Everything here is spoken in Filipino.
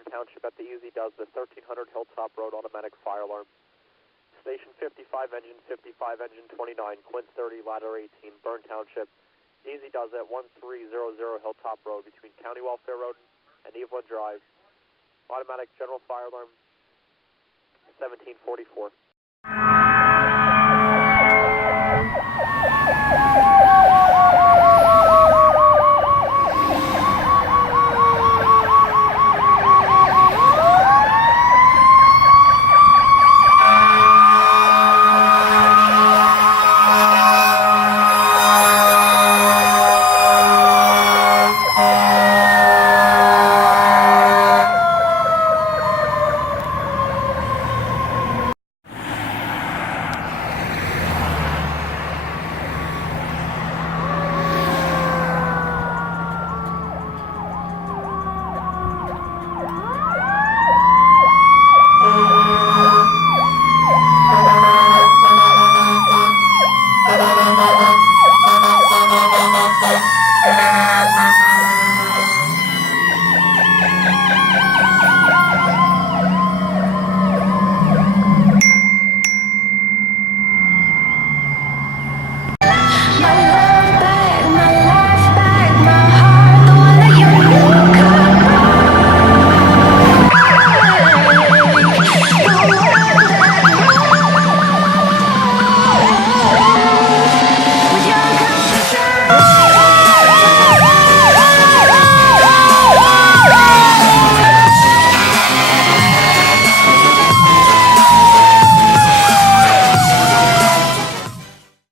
Bern Township at the Easy Does the 1300 Hilltop Road automatic fire alarm. Station 55 engine 29, Quint 30, ladder 18, Bern Township. Easy Does at 1300 Hilltop Road between County Welfare Road and Evelyn Drive. Automatic general fire alarm 1744.